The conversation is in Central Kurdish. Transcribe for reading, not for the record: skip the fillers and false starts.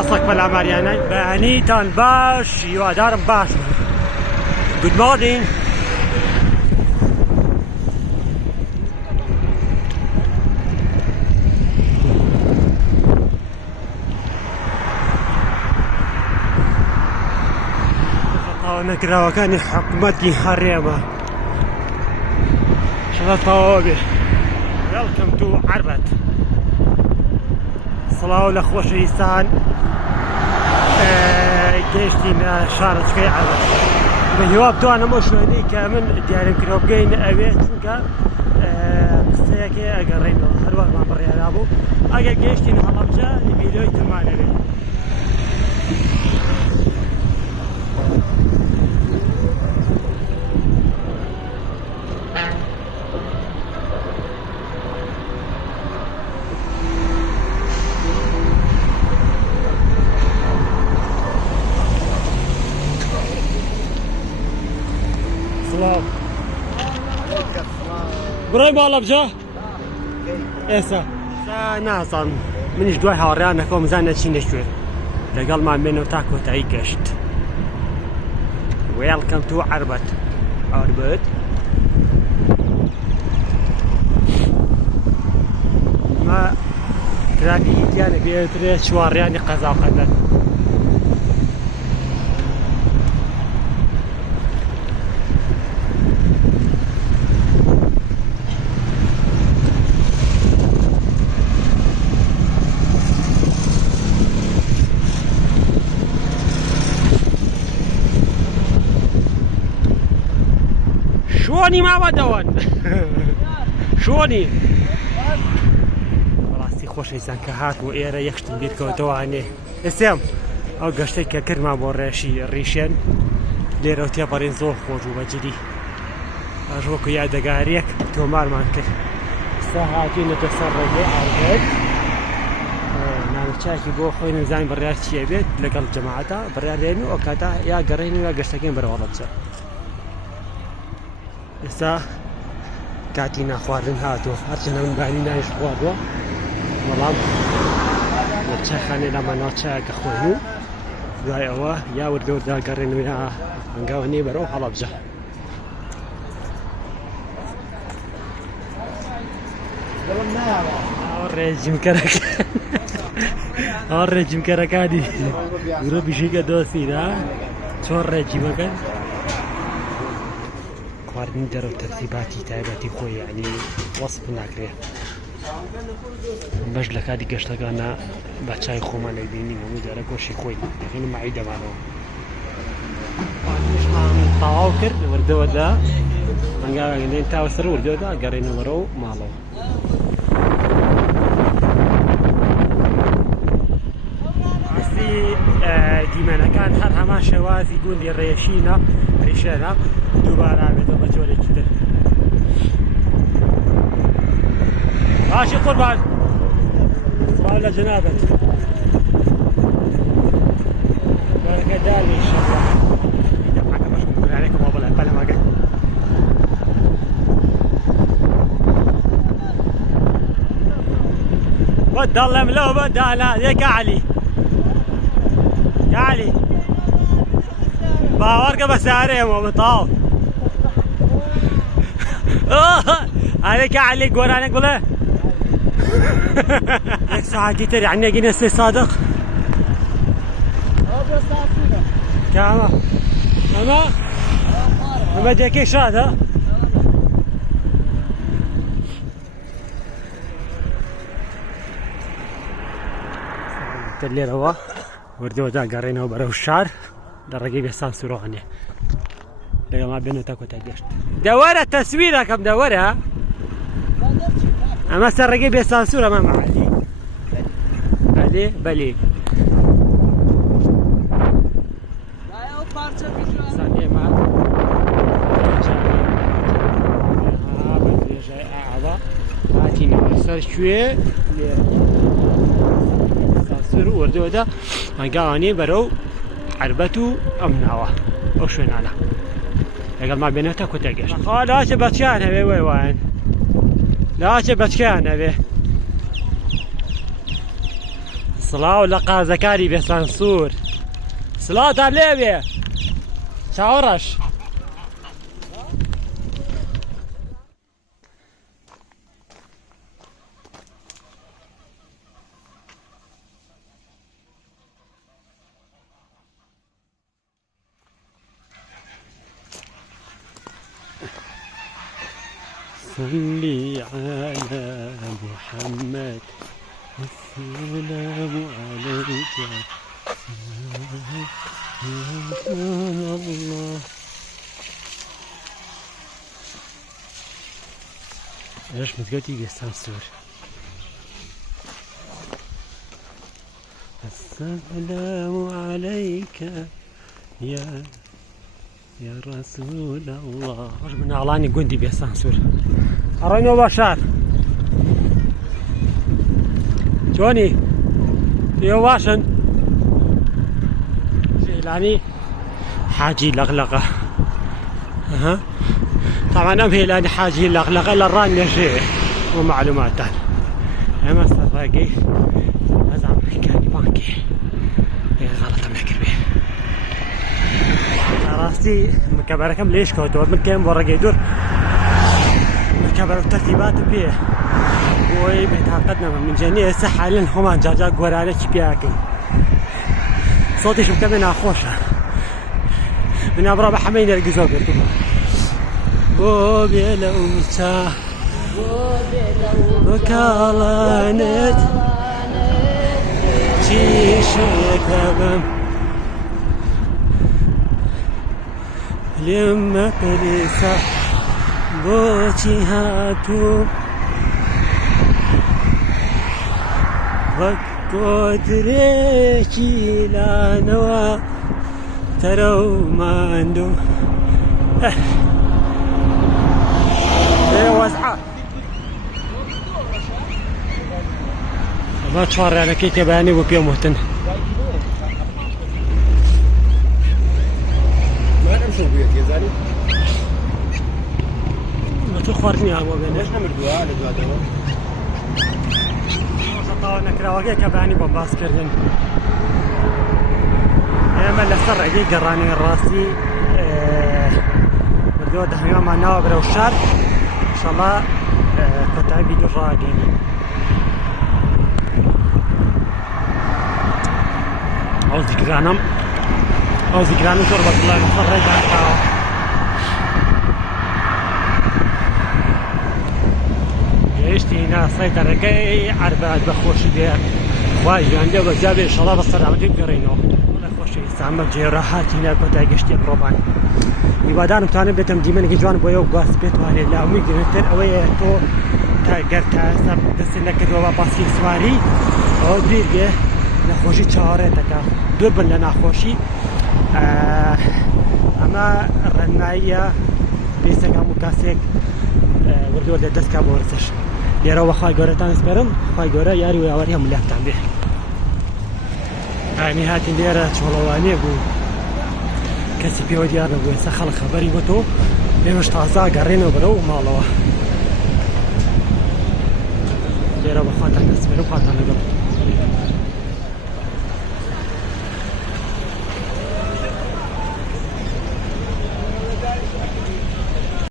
راسك بلا ماريانا بانيتان باش يوادارم باش. Good morning. نكره وكان حكومتي هريمة شغل Welcome to عربت صلاة الأخوة شيستان جيشتين شارتكي عربت بهواب تو أنا مش هنيك من دياري كروبين أبيت كا قصيكي أقرينه هروح ما بري أبو أجا جيشتين هلبجة لبيلوي تمانة براي بالا بجا إيسا نازم منش دوای هاوریان نکم زن چی نشود لقال ما منو تاكو تاي گشت Welcome to عربت ما ترابي يعني بيتري شوارياني قزا قدر شوني ما بدون شوني راسي خوش إنسان كهات وإيرا يكشتم بيتكو تواني اسم أو قشتي كرما بورشي الريشين ليرو تيابرين زور خوش وبجدي أجوكو يا دقاريك تومار مانكر ساعتين نتصرف عربت نعم تشاكي بو خوين زين بريار شي بيت لقل جماعته بريارينو وكاتا يا قرينو يا قشتكين برولتش إسا كاتينا خواردن هاتو هرچنا من بانی نایش خواردو ملام نوچه خانه لما نوچه كخوينو دوای اوه یا ورگو دا قرنو یا انگاوني برو حلبجه الرجيم كركادي غروب شيكا دوسي دا شو الرجيم كان خواردن درو ترتيباتي تايباتي خوي يعني وصف ناكريه باش لك هادي قشتقانا باتشاي خوما ليديني ومدارك وشي خوي هنا معيدة معنا مش معنا طواوكر وردو دا من قال ان انت وسر وردو دا قرينا مرو مالو بسي ديمانا كان هر هما شوازي قوندي الريشينا ريشانا دوباره بدو بجوري كده ماشي قربان ولا جنابك بارك دالي ان شاء الله اذا معك باش نقول عليكم والله بلا ما قال بدل ملو بدل يا علي يا علي باورك بساري وبطاو عليك علي قول عليك ولا ساعة كتير يعني جينا سي صادق كاما اما ديكي شاد ها الليل هو وردو دا قارينه برا الشعر درقيق يسان سروعني لقى ما بينه تاكو تاجشت دورة تصويرها كم دورها اما سرقي بيسان سورة ما معلي علي بلي ثانية مع بدري جاي أعضاء هاتيني بسر شوية سر وردو دا مقاوني برو عربتو أمناوة وشوين أنا لقد ما بينتا كنت أجيش لا شبت كان هبي وين لا شبت كان هبي سڵاو لە قازەکاری بێسانسوور سڵاوتان لێبێ چاوەڕەش صلي على محمد السلام عليك يا الله. ايش متقولي بيستانسور السلام عليك يا رسول الله. من اعلاني قندي بيستانسور أرينو بشار جوني يو واشن جيلاني حاجي لغلقة طبعا أم هيلاني حاجي لغلقة للرانية شيء ومعلومات أما استرقي أزعم كاني بانكي غلط أملك به راسي مكبركم ليش كوتور من كم ورقة يدور كبر الترتيبات بيه وي بيتعقدنا من جنيه صحة لين هما جاجا قورانك بياكل صوتي شفته من أخوشة من أبرا بحمين يرقزوا قلتوا بو بيلوتا وكالانت تيشيك أبم لما قليسا بوچی هاتو وقدرێکی لانەوە تەرە و ماندوو وەزعە ئەمە چوارڕانەکەی تێبیانی بۆ پێم وتن تو خواردنی هەموو بێنێ تاوا نەکراوەکەی کە بەیانی بۆ باسکردن ئێمە لەسەر ڕێگەی گەڕانی ڕاستی بردەوە دەهمیوامان ناوە برە و شار ئینشەڵڵا کۆتایی ڤیدیۆ ڕاگەینین ئەو زیگرانم زۆر بەدڵە لەسەر ڕێگانکاوە گەیشتینە سەیتەرەکەی عەربات بەخۆشی دێ خوای ژیانگە بەجابێ ئینشەڵڵا بە سەلامەتی بگەڕێینەوە خۆشەویستانمە جێرە هاتینە کۆتای گەشتی ئەمڕۆمان هیوادارم بتوانم بێتم دیمەنێکی جوان بۆ ئێوە گواست بێتوانێت لە هەمووی گرنگتر ئەوەیە تۆ گەر تا ئێستا دەستت نەکردووە بە باسی سواری ئەوە بیر بێ نەخۆشی چاوەڕێتەکە دوور بن لە ناخۆشی ئەمە ڕێنماییە پێویستە هەموو کاسێک وردووە لە دەستکا بۆ وەرزش لێرەوە خوای گەورەتان سپێرم خوای گەورە یاری و یاوەری هەموو لاتان بێ ئاینی هاتین لێرە چۆڵەوانێ بوو کەسی پێوە دیار نەبوو ئێستا خەڵک خەبەری بۆ تۆ ئێمەش تازا گەڕێنەوە بەرەو ماڵەوە لێرە بە خواتان دەسپێرم خواتان لەگەڵ